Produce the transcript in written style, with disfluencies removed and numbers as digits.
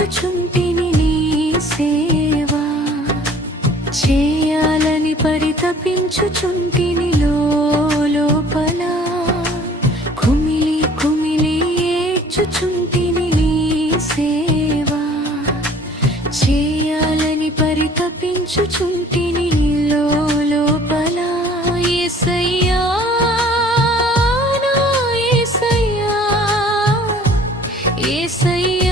తపించుచుంటిని నీ సేవా చేయాలని పరితపించుచుంటిని లోపల కుమిలి కుమిలి ఏడ్చుచుంటిని నీ సేవా చేయాలని పరితపించుచుంటిని లోపల యేసయ్యా నా యేసయ్యా యేసయ్యా